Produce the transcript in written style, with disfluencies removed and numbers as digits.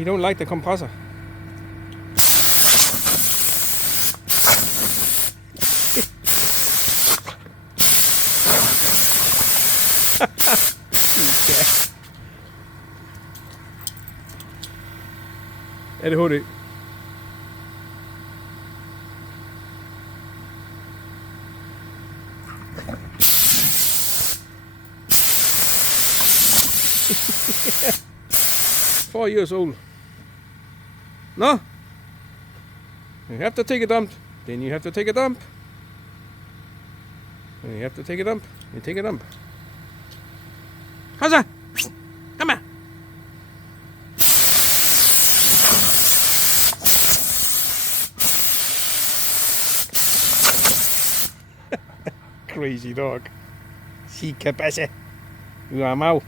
He don't like the compressor. ADHD. Yeah. 4 years old. No? You have to take a dump. Then you have to take a dump. And you have to take a dump. You take a dump. How's that? Come on. Crazy dog. Zika, pase. You are mau.